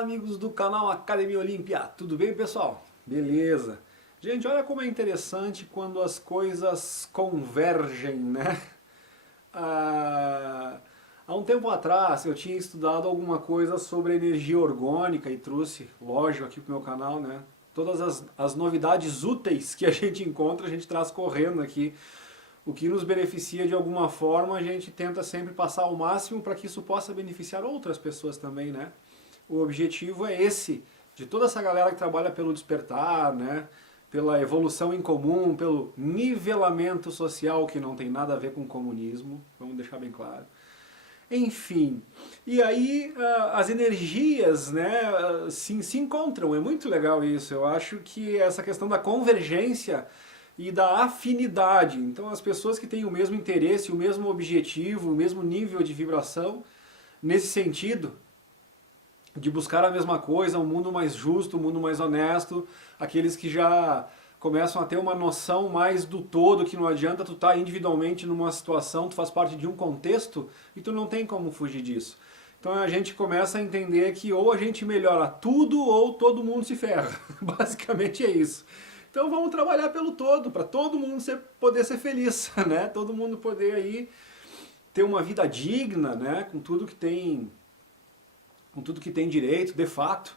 Olá, amigos do canal Academia Olímpia, tudo bem, pessoal? Beleza. Gente, olha como é interessante quando as coisas convergem, né? Há um tempo atrás eu tinha estudado alguma coisa sobre energia orgânica e trouxe, lógico, aqui pro meu canal, né? Todas as novidades úteis que a gente encontra, a gente traz correndo aqui. O que nos beneficia de alguma forma, a gente tenta sempre passar ao máximo para que isso possa beneficiar outras pessoas também, né? O objetivo é esse, de toda essa galera que trabalha pelo despertar, né? Pela evolução em comum, pelo nivelamento social, que não tem nada a ver com comunismo, vamos deixar bem claro. Enfim, e aí as energias, né, se encontram, é muito legal isso. Eu acho que essa questão da convergência e da afinidade, então as pessoas que têm o mesmo interesse, o mesmo objetivo, o mesmo nível de vibração, nesse sentido, de buscar a mesma coisa, um mundo mais justo, um mundo mais honesto, aqueles que já começam a ter uma noção mais do todo, que não adianta tu estar individualmente numa situação, tu faz parte de um contexto e tu não tem como fugir disso. Então a gente começa a entender que ou a gente melhora tudo ou todo mundo se ferra. Basicamente é isso. Então vamos trabalhar pelo todo, para todo mundo poder ser feliz, né? Todo mundo poder aí ter uma vida digna, né? Com tudo que tem direito, de fato.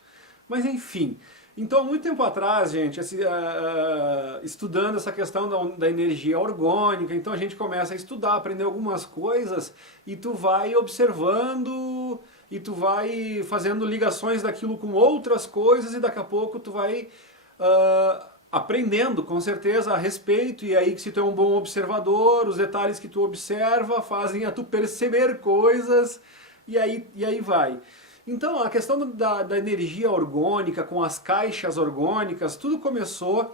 Mas enfim, então há muito tempo atrás, gente, estudando essa questão da energia orgânica, então a gente começa a estudar, aprender algumas coisas e tu vai observando e tu vai fazendo ligações daquilo com outras coisas e daqui a pouco tu vai aprendendo com certeza a respeito, e aí que se tu é um bom observador, os detalhes que tu observa fazem a tu perceber coisas e aí vai. Então, a questão da energia orgânica, com as caixas orgânicas, tudo começou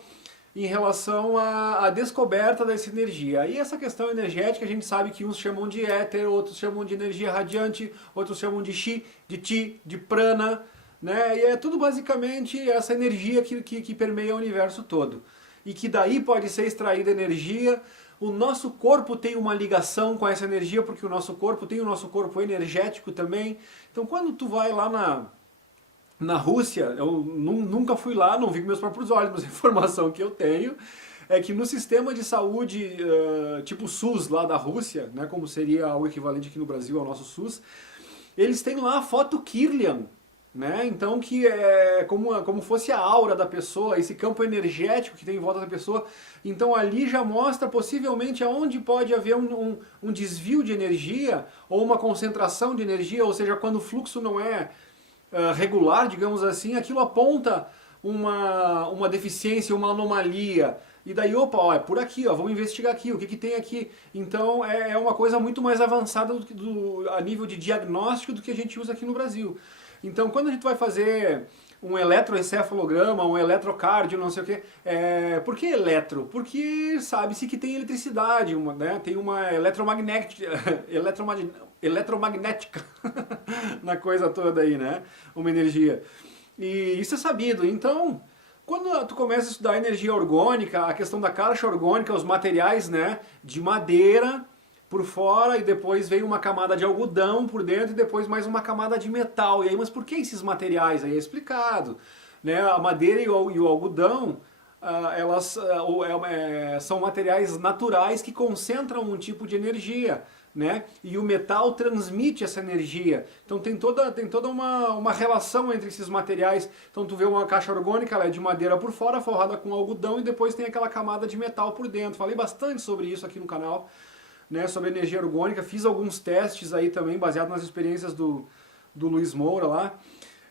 em relação à descoberta dessa energia. E essa questão energética, a gente sabe que uns chamam de éter, outros chamam de energia radiante, outros chamam de chi, de ti, de prana, né? E é tudo basicamente essa energia que permeia o universo todo. E que daí pode ser extraída energia. O nosso corpo tem uma ligação com essa energia, porque o nosso corpo tem o nosso corpo energético também. Então quando tu vai lá na Rússia, eu nunca fui lá, não vi com meus próprios olhos, mas a informação que eu tenho é que no sistema de saúde tipo SUS lá da Rússia, né, como seria o equivalente aqui no Brasil ao nosso SUS, eles têm lá a foto Kirlian, né? Então que é como fosse a aura da pessoa, esse campo energético que tem em volta da pessoa. Então ali já mostra possivelmente aonde pode haver um desvio de energia ou uma concentração de energia, ou seja, quando o fluxo não é regular, digamos assim, aquilo aponta uma deficiência, uma anomalia. E daí, opa, ó, é por aqui, ó, vamos investigar aqui, o que tem aqui. Então é uma coisa muito mais avançada a nível de diagnóstico do que a gente usa aqui no Brasil. Então, quando a gente vai fazer um eletroencefalograma, um eletrocardio, não sei o quê, por que eletro? Porque sabe-se que tem eletricidade, né? Tem uma eletromagnética na coisa toda aí, né? Uma energia. E isso é sabido. Então, quando tu começa a estudar energia orgânica, a questão da caixa orgânica, os materiais, né, de madeira por fora, e depois vem uma camada de algodão por dentro e depois mais uma camada de metal. E aí, mas por que esses materiais? Aí é explicado, né? A madeira e o algodão, elas são materiais naturais que concentram um tipo de energia, né? E o metal transmite essa energia. Então tem toda uma relação entre esses materiais. Então tu vê uma caixa orgânica, ela é de madeira por fora, forrada com algodão, e depois tem aquela camada de metal por dentro. Falei bastante sobre isso aqui no canal, né, sobre energia orgânica, fiz alguns testes aí também, baseado nas experiências do Luiz Moura lá.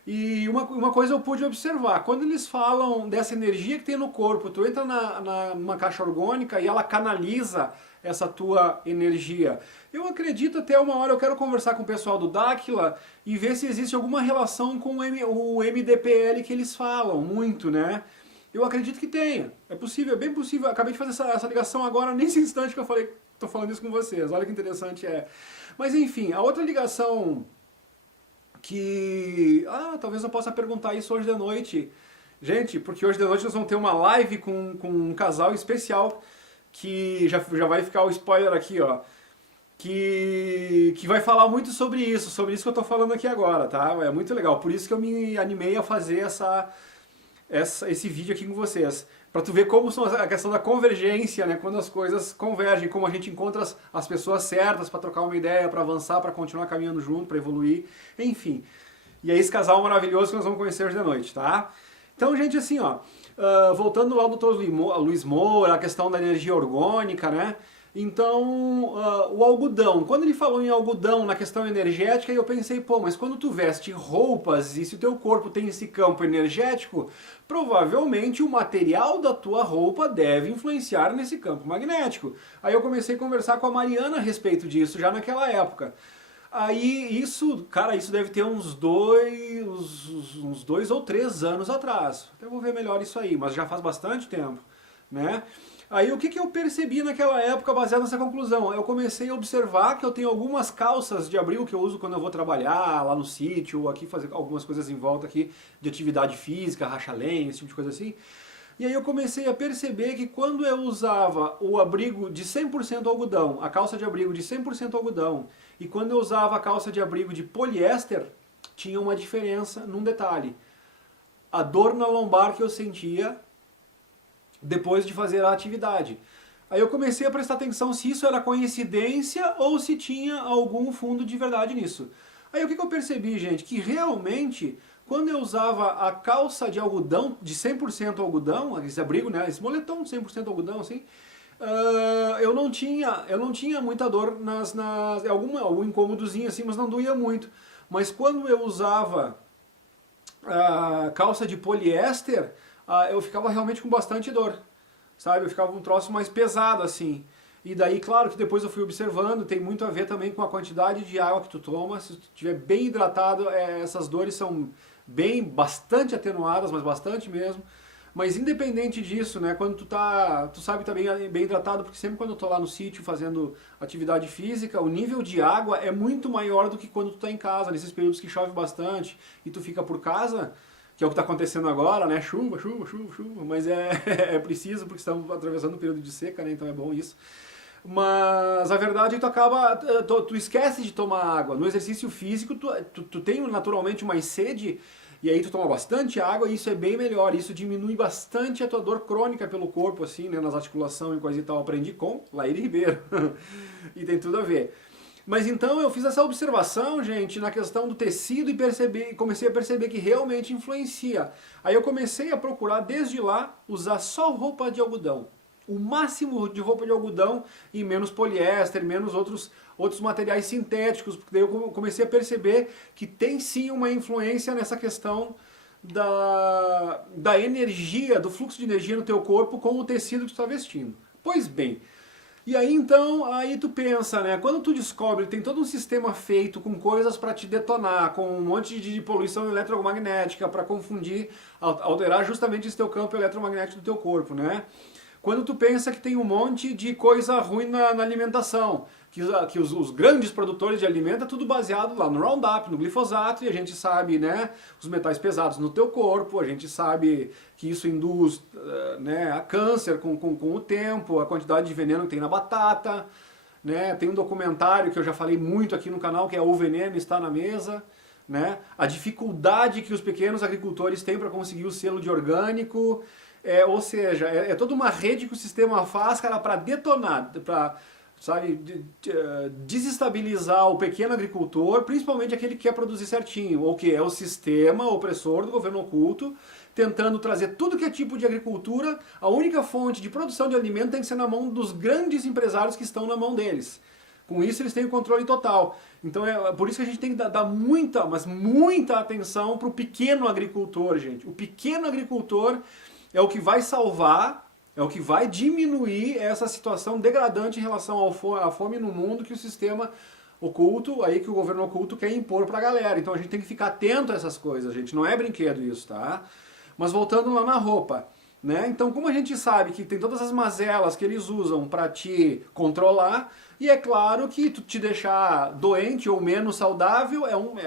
E uma coisa eu pude observar, quando eles falam dessa energia que tem no corpo, tu entra numa caixa orgânica e ela canaliza essa tua energia. Eu acredito, até uma hora eu quero conversar com o pessoal do Dáquila e ver se existe alguma relação com o MDPL que eles falam muito, né? Eu acredito que tenha, é possível, é bem possível. Eu acabei de fazer essa ligação agora, nesse instante que eu falei, tô falando isso com vocês, olha que interessante é. Mas enfim, a outra ligação que... talvez eu possa perguntar isso hoje de noite. Gente, porque hoje de noite nós vamos ter uma live com um casal especial, que já vai ficar o spoiler aqui, ó. que vai falar muito sobre isso que eu tô falando aqui agora, tá? É muito legal, por isso que eu me animei a fazer esse vídeo aqui com vocês. Pra tu ver como são a questão da convergência, né? Quando as coisas convergem, como a gente encontra as pessoas certas para trocar uma ideia, para avançar, para continuar caminhando junto, para evoluir, enfim. E é esse casal maravilhoso que nós vamos conhecer hoje de noite, tá? Então, gente, assim, ó, voltando lá do Dr. Luiz Moura, a questão da energia orgânica, né? Então, o algodão, quando ele falou em algodão na questão energética, eu pensei, pô, mas quando tu veste roupas e se o teu corpo tem esse campo energético, provavelmente o material da tua roupa deve influenciar nesse campo magnético. Aí eu comecei a conversar com a Mariana a respeito disso, já naquela época. Aí isso, cara, isso deve ter uns 2 ou 3 anos atrás. Até vou ver melhor isso aí, mas já faz bastante tempo, né? Aí o que eu percebi naquela época baseado nessa conclusão? Eu comecei a observar que eu tenho algumas calças de abrigo que eu uso quando eu vou trabalhar lá no sítio, ou aqui fazer algumas coisas em volta aqui de atividade física, racha lenha, esse tipo de coisa assim. E aí eu comecei a perceber que quando eu usava o abrigo de 100% algodão, a calça de abrigo de 100% algodão, e quando eu usava a calça de abrigo de poliéster, tinha uma diferença num detalhe. A dor na lombar que eu sentia depois de fazer a atividade. Aí eu comecei a prestar atenção se isso era coincidência ou se tinha algum fundo de verdade nisso. Aí o que eu percebi, gente? Que realmente, quando eu usava a calça de algodão, de 100% algodão, esse abrigo, né, esse moletom de 100% algodão, assim, eu não tinha muita dor algum incômodozinho assim, mas não doía muito. Mas quando eu usava a calça de poliéster, eu ficava realmente com bastante dor, sabe? Eu ficava um troço mais pesado, assim. E daí, claro que depois eu fui observando, tem muito a ver também com a quantidade de água que tu toma. Se tu estiver bem hidratado, essas dores são bastante atenuadas, mas bastante mesmo. Mas independente disso, né, quando tu sabe estar bem hidratado, porque sempre quando eu tô lá no sítio fazendo atividade física, o nível de água é muito maior do que quando tu tá em casa, nesses períodos que chove bastante e tu fica por casa, que é o que está acontecendo agora, né? Chuva, mas é preciso porque estamos atravessando um período de seca, né? Então é bom isso. Mas a verdade é que tu esquece de tomar água. No exercício físico, tu tem naturalmente mais sede, e aí tu toma bastante água e isso é bem melhor. Isso diminui bastante a tua dor crônica pelo corpo, assim, né? Nas articulações e coisa e tal. Aprendi com Laíre Ribeiro. E tem tudo a ver. Mas então eu fiz essa observação, gente, na questão do tecido e comecei a perceber que realmente influencia. Aí eu comecei a procurar, desde lá, usar só roupa de algodão. O máximo de roupa de algodão e menos poliéster, menos outros materiais sintéticos, porque daí eu comecei a perceber que tem sim uma influência nessa questão da energia, do fluxo de energia no teu corpo com o tecido que tu está vestindo. Pois bem, e aí então, aí tu pensa, né, quando tu descobre que tem todo um sistema feito com coisas para te detonar, com um monte de poluição eletromagnética para confundir, alterar justamente esse teu campo eletromagnético do teu corpo, né? Quando tu pensa que tem um monte de coisa ruim na alimentação, que os grandes produtores de alimento é tudo baseado lá no Roundup, no glifosato, e a gente sabe, né, os metais pesados no teu corpo, a gente sabe que isso induz né, a câncer com o tempo, a quantidade de veneno que tem na batata, né, tem um documentário que eu já falei muito aqui no canal, que é O Veneno Está na Mesa, né, a dificuldade que os pequenos agricultores têm para conseguir o selo de orgânico, ou seja, é toda uma rede que o sistema faz, cara, para detonar, para, sabe, desestabilizar o pequeno agricultor, principalmente aquele que quer produzir certinho, ou que é o sistema opressor do governo oculto, tentando trazer tudo que é tipo de agricultura, a única fonte de produção de alimento tem que ser na mão dos grandes empresários que estão na mão deles. Com isso eles têm o controle total. Então é por isso que a gente tem que dar muita, mas muita atenção para o pequeno agricultor, gente. O pequeno agricultor é o que vai salvar, é o que vai diminuir essa situação degradante em relação à fome no mundo que o sistema oculto, aí que o governo oculto quer impor pra galera. Então a gente tem que ficar atento a essas coisas, gente. Não é brinquedo isso, tá? Mas voltando lá na roupa, né? Então como a gente sabe que tem todas as mazelas que eles usam pra te controlar, e é claro que te deixar doente ou menos saudável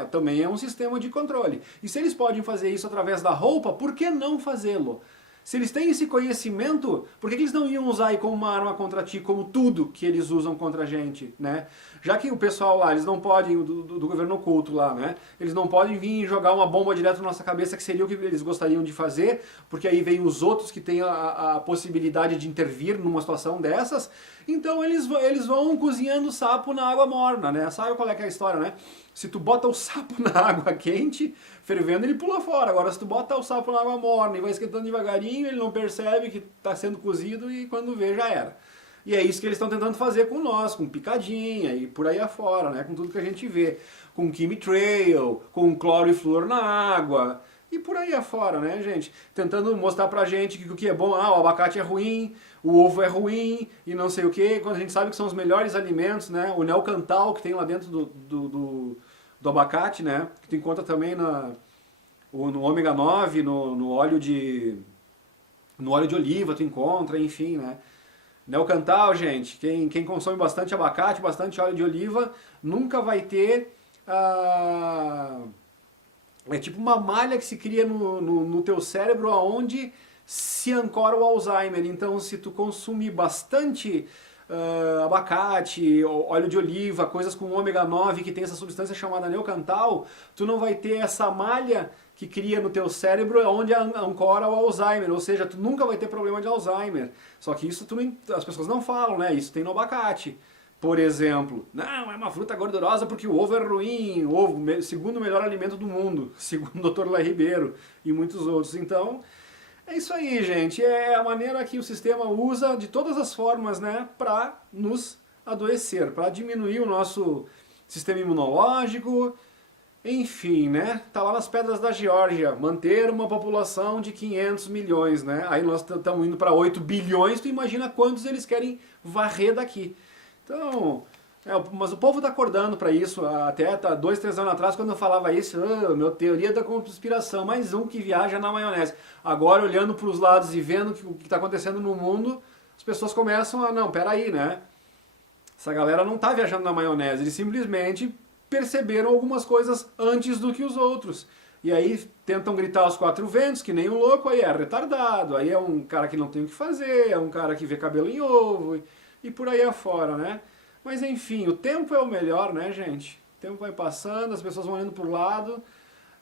também é um sistema de controle. E se eles podem fazer isso através da roupa, por que não fazê-lo? Se eles têm esse conhecimento, por que eles não iam usar aí como uma arma contra ti, como tudo que eles usam contra a gente, né? Já que o pessoal lá, eles não podem, do governo oculto lá, né? Eles não podem vir jogar uma bomba direto na nossa cabeça, que seria o que eles gostariam de fazer, porque aí vem os outros que têm a possibilidade de intervir numa situação dessas. Então eles vão cozinhando o sapo na água morna, né? Sabe qual é que é a história, né? Se tu bota o sapo na água quente, fervendo, ele pula fora. Agora, se tu bota o sapo na água morna e vai esquentando devagarinho, ele não percebe que está sendo cozido e quando vê, já era. E é isso que eles estão tentando fazer com nós, com picadinha e por aí afora, né? Com tudo que a gente vê. Com chemtrail, com cloro e flúor na água e por aí afora, né, gente? Tentando mostrar pra gente que o que é bom, o abacate é ruim, o ovo é ruim e não sei o que, quando a gente sabe que são os melhores alimentos, né? O Neocantal que tem lá dentro do abacate, né? Que tu encontra também no ômega 9, no óleo de oliva, tu encontra, enfim, né? Neocantal, gente, quem consome bastante abacate, bastante óleo de oliva, nunca vai ter... é tipo uma malha que se cria no teu cérebro aonde se ancora o Alzheimer. Então, se tu consumir bastante abacate, óleo de oliva, coisas com ômega 9 que tem essa substância chamada Neocantal, tu não vai ter essa malha que cria no teu cérebro onde ancora o Alzheimer, ou seja, tu nunca vai ter problema de Alzheimer. Só que isso as pessoas não falam, né? Isso tem no abacate. Por exemplo, não, é uma fruta gordurosa porque o ovo é ruim, o ovo, segundo melhor alimento do mundo, segundo o Dr. Lá Ribeiro e muitos outros. Então, é isso aí, gente. É a maneira que o sistema usa de todas as formas, né, para nos adoecer, para diminuir o nosso sistema imunológico, enfim, né? Tá lá nas Pedras da Geórgia, manter uma população de 500 milhões, né? Aí nós estamos indo para 8 bilhões, tu imagina quantos eles querem varrer daqui. Então, mas o povo está acordando para isso. Até 2, 3 anos atrás, quando eu falava isso, meu teoria da conspiração, mais um que viaja na maionese. Agora, olhando para os lados e vendo o que está acontecendo no mundo, as pessoas começam a, não, peraí, né? Essa galera não está viajando na maionese, eles simplesmente perceberam algumas coisas antes do que os outros. E aí tentam gritar aos 4 ventos, que nem um louco, aí é retardado, aí é um cara que não tem o que fazer, é um cara que vê cabelo em ovo... E por aí afora, né? Mas enfim, o tempo é o melhor, né, gente? O tempo vai passando, as pessoas vão indo por lado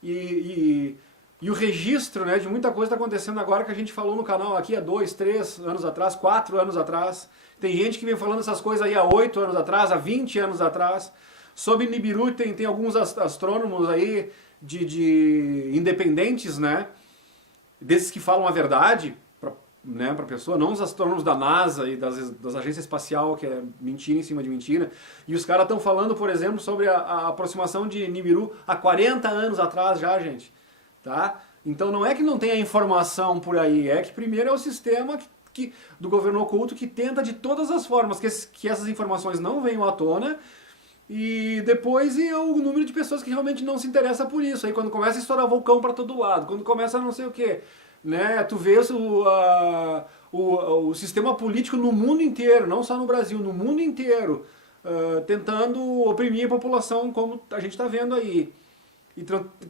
e o registro, né, de muita coisa está acontecendo agora que a gente falou no canal aqui há 2, 3 anos atrás, 4 anos atrás. Tem gente que vem falando essas coisas aí há 8 anos atrás, há 20 anos atrás. Sobre Nibiru tem alguns astrônomos aí de independentes, né? Desses que falam a verdade, né, para a pessoa, não os astrônomos da NASA e das agências espaciais, que é mentira em cima de mentira. E os caras estão falando, por exemplo, sobre a aproximação de Nibiru há 40 anos atrás já, gente. Tá? Então não é que não tenha informação por aí, é que primeiro é o sistema do governo oculto que tenta de todas as formas que essas informações não venham à tona. E depois o número de pessoas que realmente não se interessa por isso. Aí quando começa a estourar vulcão para todo lado, quando começa a não sei o quê, né? Tu vê o sistema político no mundo inteiro, não só no Brasil, no mundo inteiro, tentando oprimir a população, como a gente está vendo aí. E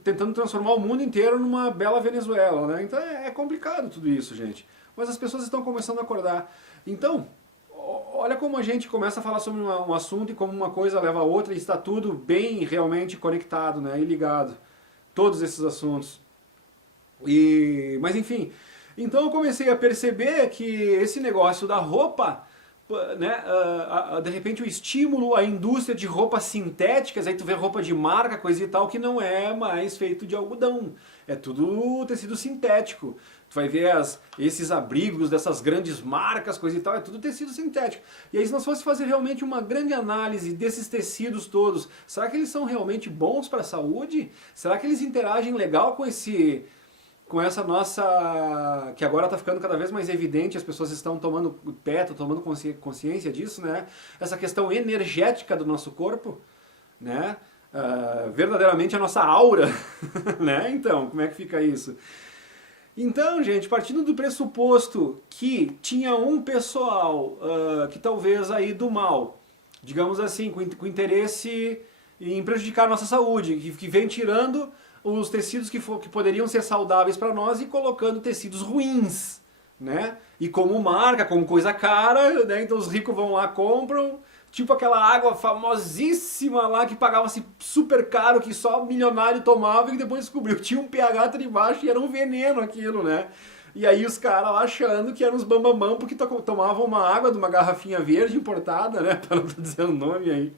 tentando transformar o mundo inteiro numa bela Venezuela, né? Então é complicado tudo isso, gente. Mas as pessoas estão começando a acordar. Então, olha como a gente começa a falar sobre um assunto e como uma coisa leva a outra e está tudo bem realmente conectado, né? E ligado. Todos esses assuntos. Mas enfim, então eu comecei a perceber que esse negócio da roupa, né, de repente o estímulo à indústria de roupas sintéticas, aí tu vê roupa de marca, coisa e tal, que não é mais feito de algodão, é tudo tecido sintético. Tu vai ver esses abrigos dessas grandes marcas, coisa e tal, é tudo tecido sintético. E aí se nós fosse fazer realmente uma grande análise desses tecidos todos, será que eles são realmente bons para a saúde? Será que eles interagem legal com essa nossa, que agora está ficando cada vez mais evidente, as pessoas estão tomando pé, estão tomando consciência disso, né? Essa questão energética do nosso corpo, né? Verdadeiramente a nossa aura, né? Então, como é que fica isso? Então, gente, partindo do pressuposto que tinha um pessoal que talvez aí do mal, digamos assim, com interesse em prejudicar a nossa saúde, que vem tirando os tecidos que poderiam ser saudáveis para nós e colocando tecidos ruins né? E como marca, como coisa cara, né? Então os ricos vão lá, compram, tipo aquela água famosíssima lá que pagava-se super caro, que só milionário tomava e depois descobriu que tinha um pH baixo e era um veneno aquilo, né? E aí os caras lá achando que eram os bambamão porque tomavam uma água de uma garrafinha verde importada, né? Para não dizer o nome aí.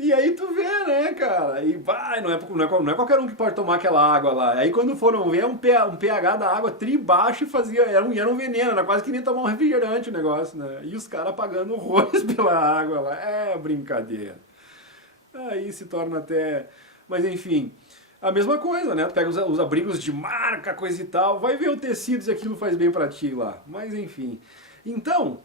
E aí tu vê, né, cara? E vai, não é qualquer um que pode tomar aquela água lá. Aí quando foram ver, um pH da água tri baixo e era um veneno, era quase que nem tomar um refrigerante o negócio, né? E os caras pagando horrores pela água lá. É brincadeira. Aí se torna até... Mas enfim, a mesma coisa, né? Tu pega os abrigos de marca, coisa e tal, vai ver o tecido se aquilo faz bem pra ti lá. Mas enfim. Então...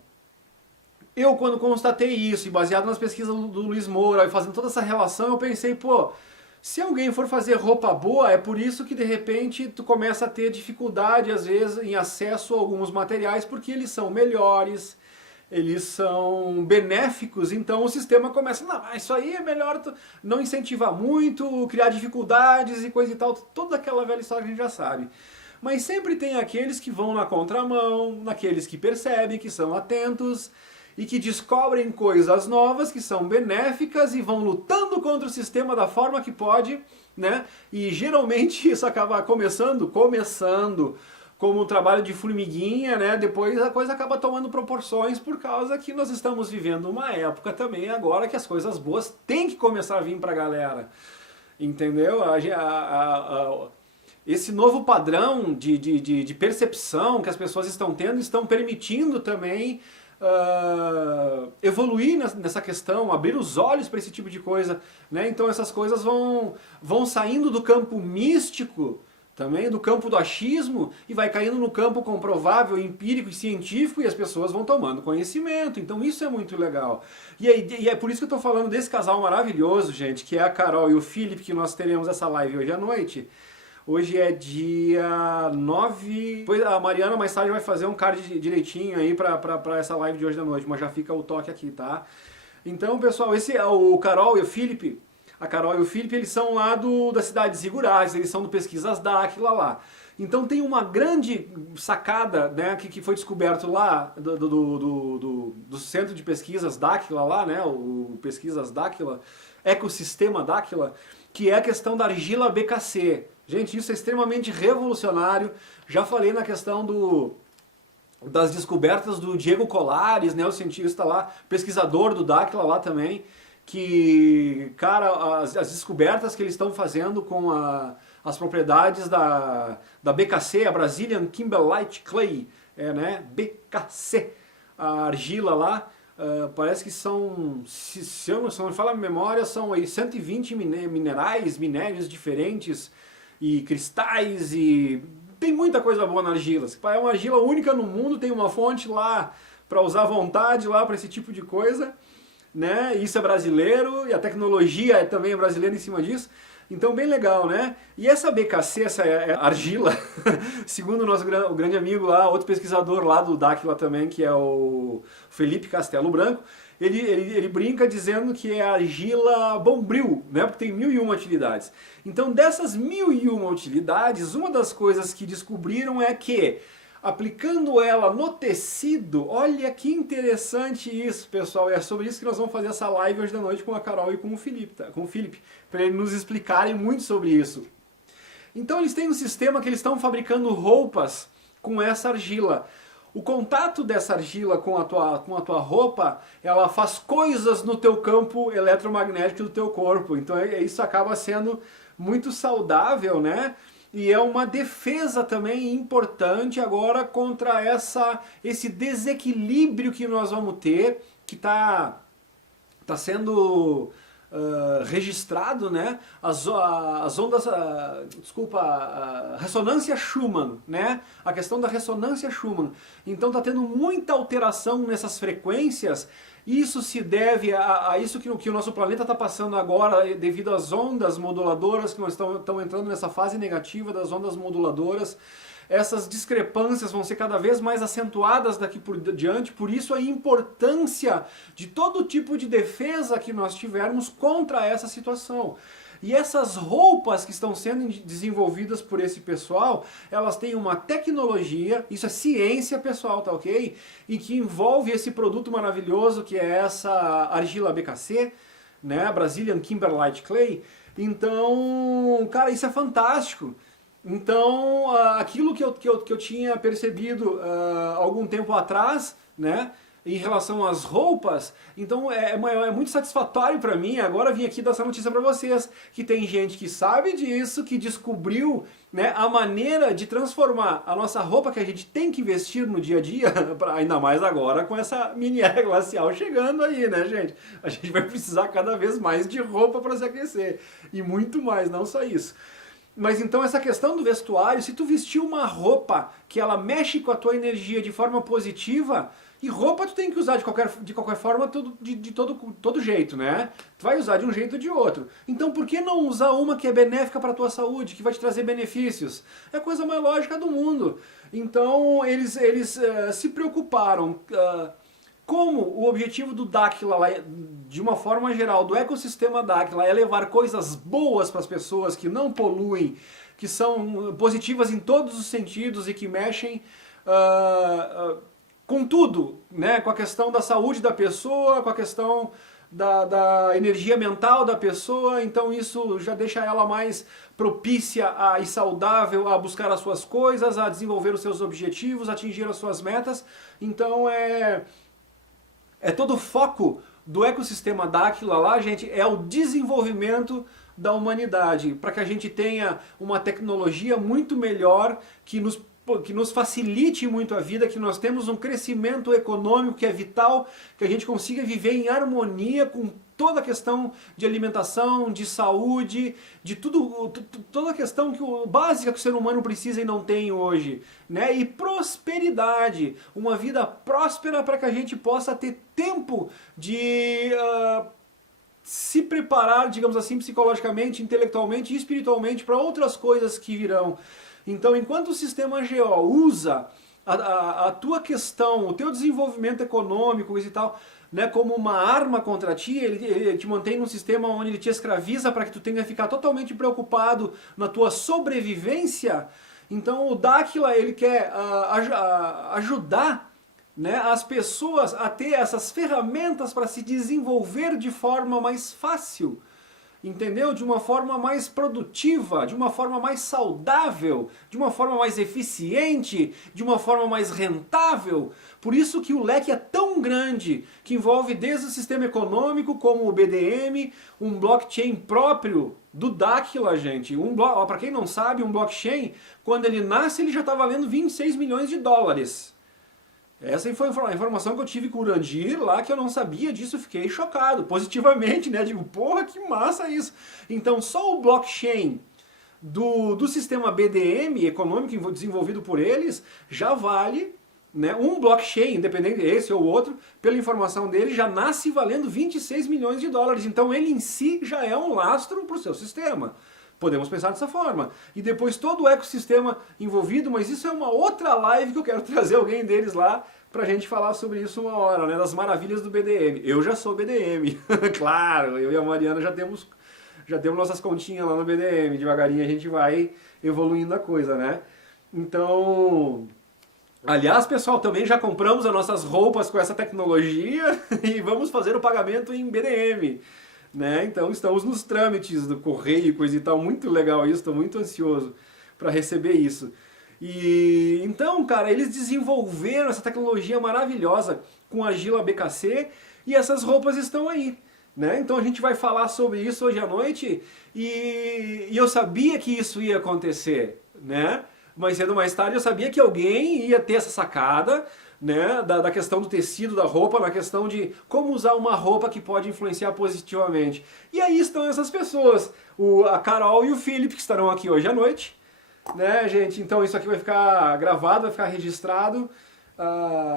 Eu, quando constatei isso, e baseado nas pesquisas do Luiz Moura, e fazendo toda essa relação, eu pensei, pô, se alguém for fazer roupa boa, é por isso que de repente tu começa a ter dificuldade, às vezes, em acesso a alguns materiais, porque eles são melhores, eles são benéficos, então o sistema começa, não, isso aí é melhor não incentivar muito, criar dificuldades e coisa e tal, toda aquela velha história que a gente já sabe. Mas sempre tem aqueles que vão na contramão, naqueles que percebem, que são atentos, e que descobrem coisas novas que são benéficas e vão lutando contra o sistema da forma que pode, né? E geralmente isso acaba começando como um trabalho de formiguinha, né? Depois a coisa acaba tomando proporções por causa que nós estamos vivendo uma época também agora que as coisas boas têm que começar a vir pra galera. Entendeu? Esse novo padrão de percepção que as pessoas estão tendo estão permitindo também evoluir nessa questão, abrir os olhos para esse tipo de coisa, né? Então essas coisas vão saindo do campo místico, também do campo do achismo, e vai caindo no campo comprovável, empírico e científico, e as pessoas vão tomando conhecimento. Então isso é muito legal. E é por isso que eu estou falando desse casal maravilhoso, gente, que é a Carol e o Felipe, que nós teremos essa live hoje à noite. Hoje é dia 9. Depois a Mariana mais tarde vai fazer um card direitinho aí pra essa live de hoje da noite, mas já fica o toque aqui, tá? Então, pessoal, esse é o Carol e o Felipe. A Carol e o Felipe, eles são lá da cidade de Zigurais, eles são do Pesquisas Dáquila lá. Então tem uma grande sacada, né, que foi descoberto lá do Centro de Pesquisas Dáquila lá, né, o Pesquisas Dáquila, Ecossistema Dáquila, que é a questão da argila BKC. Gente, isso é extremamente revolucionário. Já falei na questão das descobertas do Diego Colares, né, o cientista lá, pesquisador do Dáquila lá também, que, cara, as descobertas que eles estão fazendo com as propriedades da BKC, a Brazilian Kimberlite Clay, né, BKC, a argila lá, parece que são, se eu não me falo a memória, são aí 120 minérios diferentes, e cristais, e tem muita coisa boa na argila. É uma argila única no mundo, tem uma fonte lá para usar à vontade lá para esse tipo de coisa, né? Isso é brasileiro, e a tecnologia também é brasileira em cima disso. Então, bem legal, né? E essa BKC, essa argila, segundo o nosso o grande amigo lá, outro pesquisador lá do Dáquila também, que é o Felipe Castelo Branco, ele brinca dizendo que é argila bombril, né? Porque tem 1001 utilidades. Então, dessas 1001 utilidades, uma das coisas que descobriram é que, aplicando ela no tecido, olha que interessante isso, pessoal. E é sobre isso que nós vamos fazer essa live hoje da noite com a Carol e com o Felipe, tá? Com o Felipe, para eles nos explicarem muito sobre isso. Então, eles têm um sistema que eles estão fabricando roupas com essa argila. O contato dessa argila com a tua roupa, ela faz coisas no teu campo eletromagnético do teu corpo. Então isso acaba sendo muito saudável, né? E é uma defesa também importante agora contra esse desequilíbrio que nós vamos ter, que está sendo registrado, né? As ondas, a ressonância Schumann, né? A questão da ressonância Schumann. Então está tendo muita alteração nessas frequências. Isso se deve a isso que o nosso planeta está passando agora devido às ondas moduladoras, que nós estamos entrando nessa fase negativa das ondas moduladoras. Essas discrepâncias vão ser cada vez mais acentuadas daqui por diante, por isso a importância de todo tipo de defesa que nós tivermos contra essa situação. E essas roupas que estão sendo desenvolvidas por esse pessoal, elas têm uma tecnologia, isso é ciência, pessoal, tá ok? E que envolve esse produto maravilhoso que é essa argila BKC, né? Brazilian Kimberlite Clay. Então, cara, isso é fantástico. Então, aquilo que eu tinha percebido algum tempo atrás, né, em relação às roupas, então é muito satisfatório para mim agora vir aqui dar essa notícia para vocês, que tem gente que sabe disso, que descobriu, né, a maneira de transformar a nossa roupa que a gente tem que vestir no dia a dia, ainda mais agora com essa mini era glacial chegando aí, né, gente? A gente vai precisar cada vez mais de roupa para se aquecer, e muito mais, não só isso. Mas então essa questão do vestuário, se tu vestir uma roupa que ela mexe com a tua energia de forma positiva, e roupa tu tem que usar de qualquer forma, de todo jeito, né? Tu vai usar de um jeito ou de outro. Então por que não usar uma que é benéfica para a tua saúde, que vai te trazer benefícios? É a coisa mais lógica do mundo. Então eles se preocuparam. Como o objetivo do Daquila, de uma forma geral, do ecossistema Daquila, é levar coisas boas para as pessoas que não poluem, que são positivas em todos os sentidos e que mexem com tudo, né? Com a questão da saúde da pessoa, com a questão da energia mental da pessoa, então isso já deixa ela mais propícia e saudável a buscar as suas coisas, a desenvolver os seus objetivos, a atingir as suas metas. Então todo o foco do ecossistema Daquila lá, gente, é o desenvolvimento da humanidade, para que a gente tenha uma tecnologia muito melhor, que nos facilite muito a vida, que nós temos um crescimento econômico que é vital, que a gente consiga viver em harmonia com toda a questão de alimentação, de saúde, de toda a questão básica que o ser humano precisa e não tem hoje, né? E prosperidade, uma vida próspera para que a gente possa ter tempo de se preparar, digamos assim, psicologicamente, intelectualmente e espiritualmente para outras coisas que virão. Então, enquanto o sistema GO usa a tua questão, o teu desenvolvimento econômico e tal, né, como uma arma contra ti, ele te mantém num sistema onde ele te escraviza para que tu tenha que ficar totalmente preocupado na tua sobrevivência. Então o Daquila, ele quer ajudar, né, as pessoas a ter essas ferramentas para se desenvolver de forma mais fácil. Entendeu? De uma forma mais produtiva, de uma forma mais saudável, de uma forma mais eficiente, de uma forma mais rentável. Por isso que o leque é tão grande, que envolve desde o sistema econômico, como o BDM, um blockchain próprio do Daquila, gente. Para quem não sabe, um blockchain, quando ele nasce, ele já está valendo 26 milhões de dólares. Essa foi a informação que eu tive com o Urandir lá, que eu não sabia disso, fiquei chocado, positivamente, né? Digo, porra, que massa isso! Então, só o blockchain do sistema BDM econômico desenvolvido por eles já vale, né? Um blockchain, independente esse ou outro, pela informação dele, já nasce valendo 26 milhões de dólares. Então, ele em si já é um lastro para o seu sistema. Podemos pensar dessa forma. E depois todo o ecossistema envolvido, mas isso é uma outra live que eu quero trazer alguém deles lá pra gente falar sobre isso uma hora, né? Das maravilhas do BDM. Eu já sou BDM, claro, eu e a Mariana já temos nossas continhas lá no BDM, devagarinho a gente vai evoluindo a coisa, né? Então, aliás, pessoal, também já compramos as nossas roupas com essa tecnologia e vamos fazer o pagamento em BDM. Né? Então estamos nos trâmites do correio e coisa e tal, muito legal isso, estou muito ansioso para receber isso. E então, cara, eles desenvolveram essa tecnologia maravilhosa com a argila BKC e essas roupas estão aí, né? Então a gente vai falar sobre isso hoje à noite e eu sabia que isso ia acontecer, né? Mais cedo ou mais tarde eu sabia que alguém ia ter essa sacada, né, da questão do tecido da roupa, na questão de como usar uma roupa que pode influenciar positivamente. E aí estão essas pessoas, a Carol e o Felipe, que estarão aqui hoje à noite, né, gente? Então isso aqui vai ficar gravado, vai ficar registrado.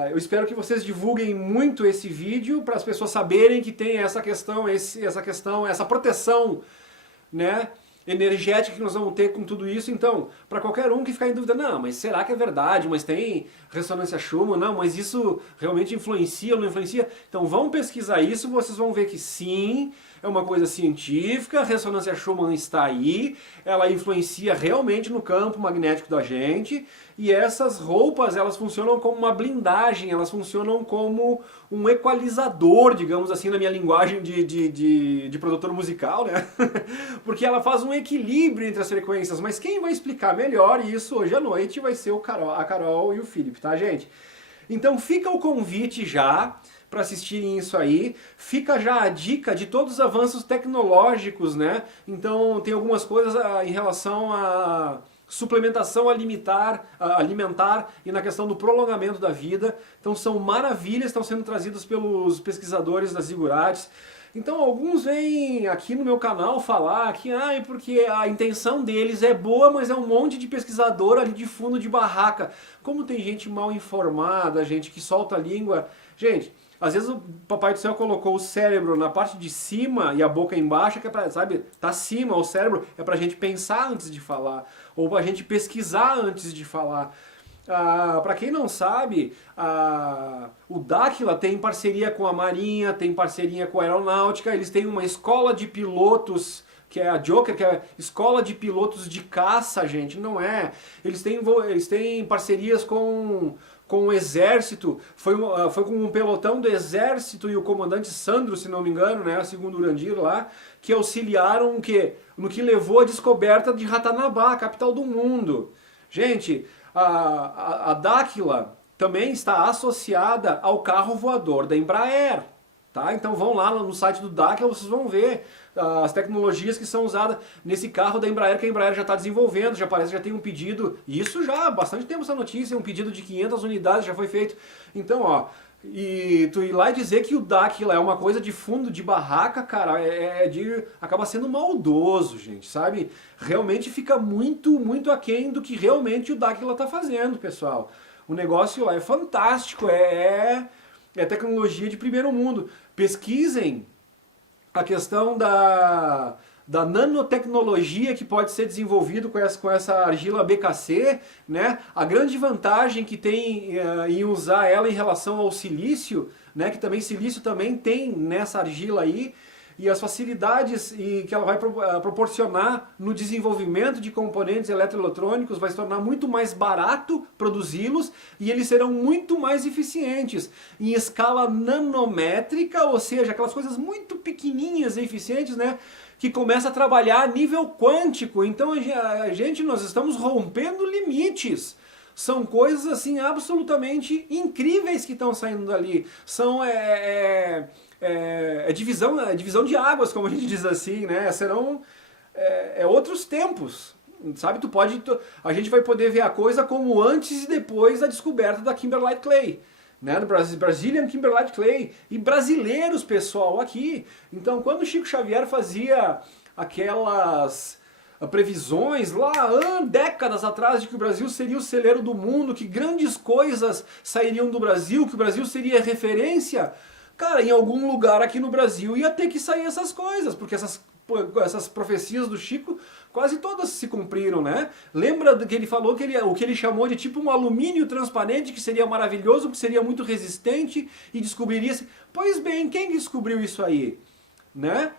Eu espero que vocês divulguem muito esse vídeo para as pessoas saberem que tem essa questão, essa proteção, né, energética que nós vamos ter com tudo isso. Então, para qualquer um que ficar em dúvida, não, mas será que é verdade? Mas tem ressonância Schumann? Não, mas isso realmente influencia ou não influencia? Então vão pesquisar isso, vocês vão ver que sim, é uma coisa científica, a ressonância Schumann está aí, ela influencia realmente no campo magnético da gente, e essas roupas, elas funcionam como uma blindagem, elas funcionam como um equalizador, digamos assim, na minha linguagem de produtor musical, né? Porque ela faz um equilíbrio entre as frequências, mas quem vai explicar melhor isso hoje à noite vai ser a Carol e o Felipe, tá, gente? Então fica o convite já para assistirem isso aí. Fica já a dica de todos os avanços tecnológicos, né? Então tem algumas coisas em relação a suplementação alimentar e na questão do prolongamento da vida. Então são maravilhas, estão sendo trazidas pelos pesquisadores das Zigurates. Então alguns vêm aqui no meu canal falar que porque a intenção deles é boa, mas é um monte de pesquisador ali de fundo de barraca. Como tem gente mal informada, gente que solta a língua. Gente, às vezes o Papai do Céu colocou o cérebro na parte de cima e a boca embaixo, que é pra, sabe, tá acima, o cérebro é pra gente pensar antes de falar, ou pra gente pesquisar antes de falar. Para quem não sabe, o Dáquila tem parceria com a Marinha, tem parceria com a Aeronáutica, eles têm uma escola de pilotos, que é a Joker, que é escola de pilotos de caça, gente, não é? Eles têm parcerias com o Exército, foi com um pelotão do Exército e o comandante Sandro, se não me engano, né, segundo Urandir lá, que auxiliaram no que levou à descoberta de Ratanabá, a capital do mundo. Gente, a Dáquila também está associada ao carro voador da Embraer. Tá? Então vão lá no site do Dáquila, vocês vão ver as tecnologias que são usadas nesse carro da Embraer, que a Embraer já está desenvolvendo, já parece que já tem um pedido, e isso já há bastante tempo essa notícia, um pedido de 500 unidades já foi feito. Então, ó, e tu ir lá e dizer que o Dáquila é uma coisa de fundo de barraca, cara, acaba sendo maldoso, gente, sabe? Realmente fica muito, muito aquém do que realmente o Dáquila está fazendo, pessoal. O negócio é fantástico, é tecnologia de primeiro mundo. Pesquisem a questão da nanotecnologia que pode ser desenvolvido com essa argila BKC, né? A grande vantagem que tem em usar ela em relação ao silício, né? Que também silício também tem nessa argila aí, e as facilidades que ela vai proporcionar no desenvolvimento de componentes eletroeletrônicos vai se tornar muito mais barato produzi-los e eles serão muito mais eficientes em escala nanométrica, ou seja, aquelas coisas muito pequenininhas e eficientes, né? Que começa a trabalhar a nível quântico. Então nós estamos rompendo limites. São coisas assim absolutamente incríveis que estão saindo dali. São divisão de águas, como a gente diz assim, né? Serão outros tempos, sabe? A gente vai poder ver a coisa como antes e depois da descoberta da Kimberlite Clay, né? Do Brazilian Kimberlite Clay, e brasileiros, pessoal, aqui. Então, quando o Chico Xavier fazia aquelas previsões lá décadas atrás de que o Brasil seria o celeiro do mundo, que grandes coisas sairiam do Brasil, que o Brasil seria referência, cara, em algum lugar aqui no Brasil ia ter que sair essas coisas, porque essas profecias do Chico quase todas se cumpriram, né? Lembra do que ele falou, o que ele chamou de tipo um alumínio transparente, que seria maravilhoso, que seria muito resistente e descobriria... Pois bem, quem descobriu isso aí? Né?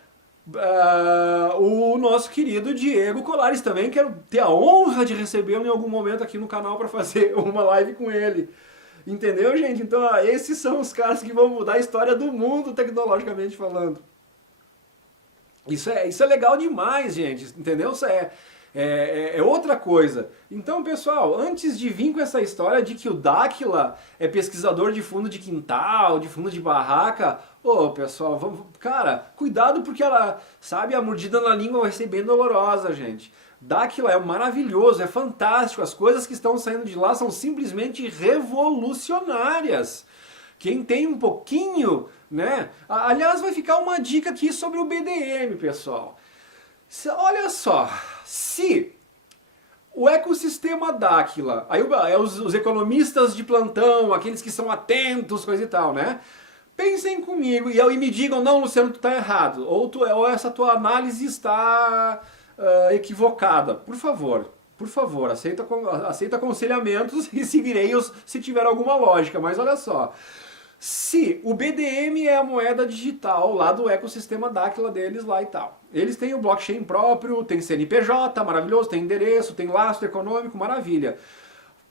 O nosso querido Diego Colares também, quero ter a honra de recebê-lo em algum momento aqui no canal para fazer uma live com ele. Entendeu, gente? Então, esses são os caras que vão mudar a história do mundo, tecnologicamente falando. Isso é legal demais, gente, entendeu? Isso é outra coisa. Então, pessoal, antes de vir com essa história de que o Dáquila é pesquisador de fundo de quintal, de fundo de barraca, pessoal, cara, cuidado porque ela, sabe, a mordida na língua vai ser bem dolorosa, gente. Dáquila é maravilhoso, é fantástico, as coisas que estão saindo de lá são simplesmente revolucionárias. Quem tem um pouquinho, né? Aliás, vai ficar uma dica aqui sobre o BDM, pessoal. Olha só, se o ecossistema Dáquila, aí os economistas de plantão, aqueles que são atentos, coisa e tal, né? Pensem comigo e me digam, não, Luciano, tu tá errado, ou essa tua análise está equivocada. Por favor, aceita aconselhamentos e seguirei-os se tiver alguma lógica. Mas olha só, se o BDM é a moeda digital lá do ecossistema Daquila deles lá e tal. Eles têm o blockchain próprio, tem CNPJ, maravilhoso, tem endereço, tem lastro econômico, maravilha.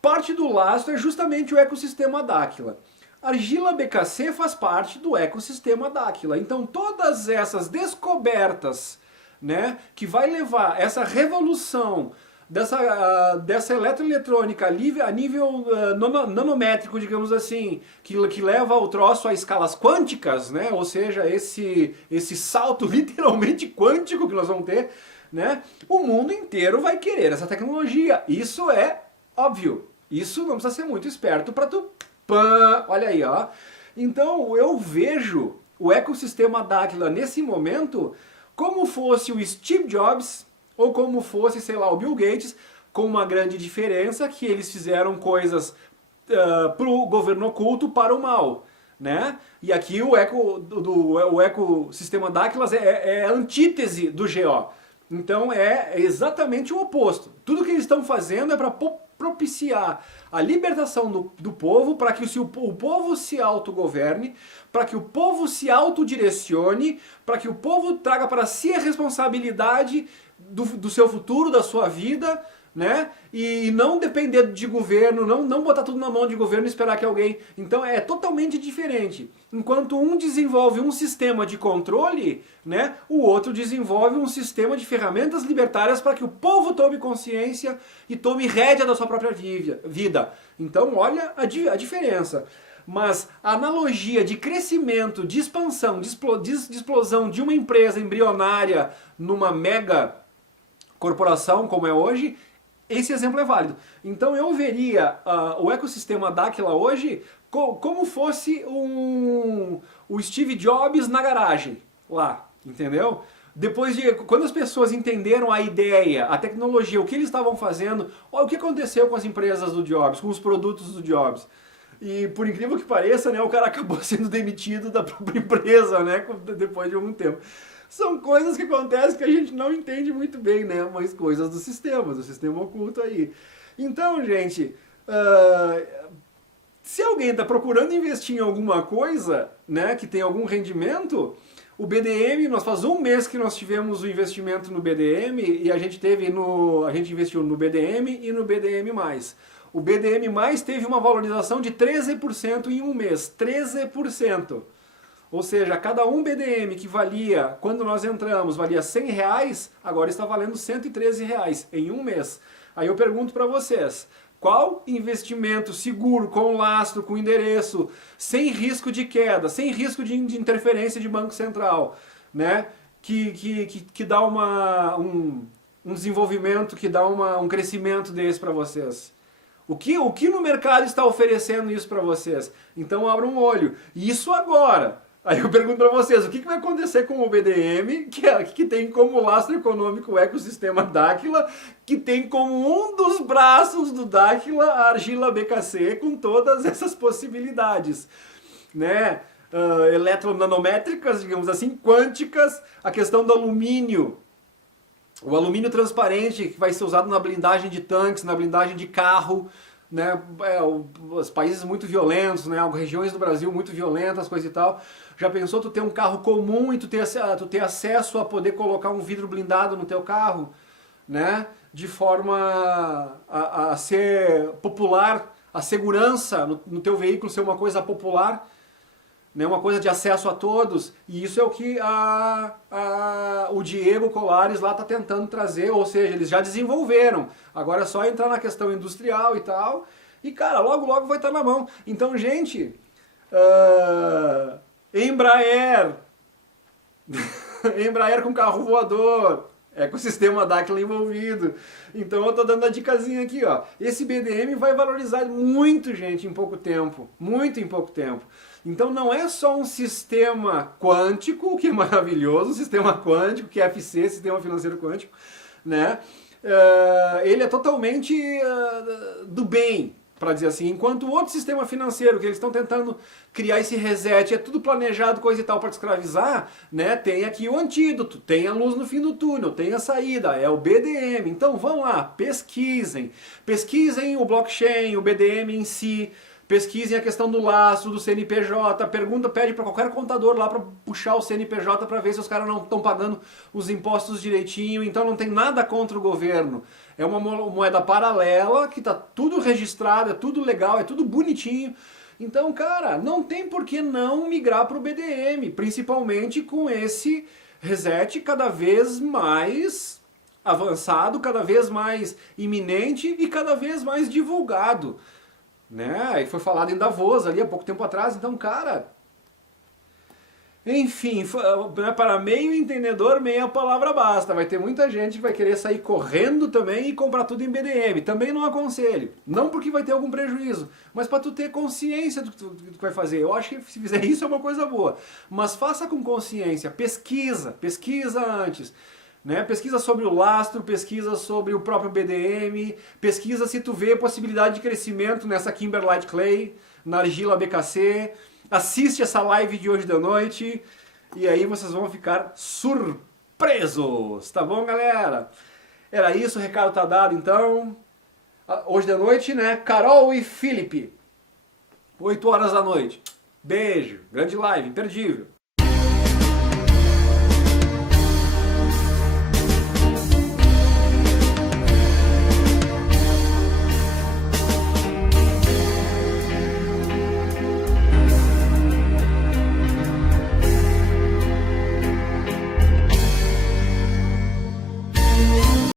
Parte do lastro é justamente o ecossistema Daquila. Argila BKC faz parte do ecossistema Daquila. Então todas essas descobertas, né, que vai levar essa revolução dessa eletroeletrônica a nível nanométrico, digamos assim, que leva o troço a escalas quânticas, né? Ou seja, esse salto literalmente quântico que nós vamos ter, né? O mundo inteiro vai querer essa tecnologia. Isso é óbvio. Isso não precisa ser muito esperto para tu... Pã, olha aí, ó. Então eu vejo o ecossistema Daquila nesse momento como fosse o Steve Jobs ou como fosse, sei lá, o Bill Gates, com uma grande diferença que eles fizeram coisas para o governo oculto para o mal, né? E aqui o ecossistema Daquila é a antítese do GO. Então é exatamente o oposto. Tudo que eles estão fazendo é para propiciar a libertação do povo, para que o povo se autogoverne, para que o povo se autodirecione, para que o povo traga para si a responsabilidade do seu futuro, da sua vida, né? E não depender de governo, não botar tudo na mão de governo e esperar que alguém... Então é totalmente diferente. Enquanto um desenvolve um sistema de controle, né, o outro desenvolve um sistema de ferramentas libertárias para que o povo tome consciência e tome rédea da sua própria vida. Então olha a diferença. Mas a analogia de crescimento, de expansão, de explosão de uma empresa embrionária numa mega corporação como é hoje, esse exemplo é válido. Então eu veria o ecossistema Daquila hoje como fosse o Steve Jobs na garagem, lá, entendeu? Quando as pessoas entenderam a ideia, a tecnologia, o que eles estavam fazendo, olha o que aconteceu com as empresas do Jobs, com os produtos do Jobs. E por incrível que pareça, né, o cara acabou sendo demitido da própria empresa, né, depois de algum tempo. São coisas que acontecem que a gente não entende muito bem, né? Mas coisas do sistema oculto aí. Então, gente, se alguém está procurando investir em alguma coisa, né, que tem algum rendimento, o BDM, nós faz um mês que nós tivemos o investimento no BDM e a gente investiu no BDM e no BDM+. O BDM+, teve uma valorização de 13% em um mês. 13%. Ou seja, cada um BDM que valia, quando nós entramos, valia R$100, agora está valendo R$113 em um mês. Aí eu pergunto para vocês, qual investimento seguro, com lastro, com endereço, sem risco de queda, sem risco de interferência de Banco Central, né? Que dá um desenvolvimento, que dá um crescimento desse para vocês? O que no mercado está oferecendo isso para vocês? Então abram um olho. Isso agora. Aí eu pergunto para vocês, o que vai acontecer com o BDM, que tem como lastro econômico o ecossistema Daquila, que tem como um dos braços do Daquila a argila BKC, com todas essas possibilidades, né? Eletronanométricas, digamos assim, quânticas, a questão do alumínio, o alumínio transparente que vai ser usado na blindagem de tanques, na blindagem de carro, né, os países muito violentos, né, regiões do Brasil muito violentas, coisa e tal. Já pensou tu ter um carro comum e tu ter acesso a poder colocar um vidro blindado no teu carro, né, de forma a ser popular, a segurança no teu veículo ser uma coisa popular, né, uma coisa de acesso a todos, e isso é o que o Diego Colares lá está tentando trazer, ou seja, eles já desenvolveram, agora é só entrar na questão industrial e tal, e cara, logo logo vai estar na mão. Então, gente, Embraer, Embraer com carro voador, ecossistema Daquila envolvido. Então eu tô dando a dicasinha aqui, ó. Esse BDM vai valorizar muito, gente, em pouco tempo. Muito em pouco tempo. Então não é só um sistema quântico, que é maravilhoso, um sistema quântico, que é FC, Sistema Financeiro Quântico, né? Ele é totalmente do bem, para dizer assim, enquanto o outro sistema financeiro que eles estão tentando criar esse reset, é tudo planejado, coisa e tal, para te escravizar, né? Tem aqui o antídoto, tem a luz no fim do túnel, tem a saída, é o BDM. Então vão lá, pesquisem. Pesquisem o blockchain, o BDM em si, pesquisem a questão do lastro, do CNPJ, pede para qualquer contador lá para puxar o CNPJ para ver se os caras não estão pagando os impostos direitinho, então não tem nada contra o governo. É uma moeda paralela que tá tudo registrado, é tudo legal, é tudo bonitinho. Então, cara, não tem por que não migrar para o BDM, principalmente com esse reset cada vez mais avançado, cada vez mais iminente e cada vez mais divulgado. Né? E foi falado em Davos ali há pouco tempo atrás, então, cara... Enfim, para meio entendedor, meia palavra basta. Vai ter muita gente que vai querer sair correndo também e comprar tudo em BDM. Também não aconselho. Não porque vai ter algum prejuízo, mas para tu ter consciência do que tu vai fazer. Eu acho que se fizer isso é uma coisa boa. Mas faça com consciência, pesquisa antes. Né? Pesquisa sobre o lastro, pesquisa sobre o próprio BDM, pesquisa se tu vê possibilidade de crescimento nessa Kimberlite Clay, na argila BKC. Assiste essa live de hoje da noite e aí vocês vão ficar surpresos, tá bom, galera? Era isso, o recado tá dado então. Hoje da noite, né? Carol e Felipe, 8 horas da noite. Beijo, grande live, imperdível.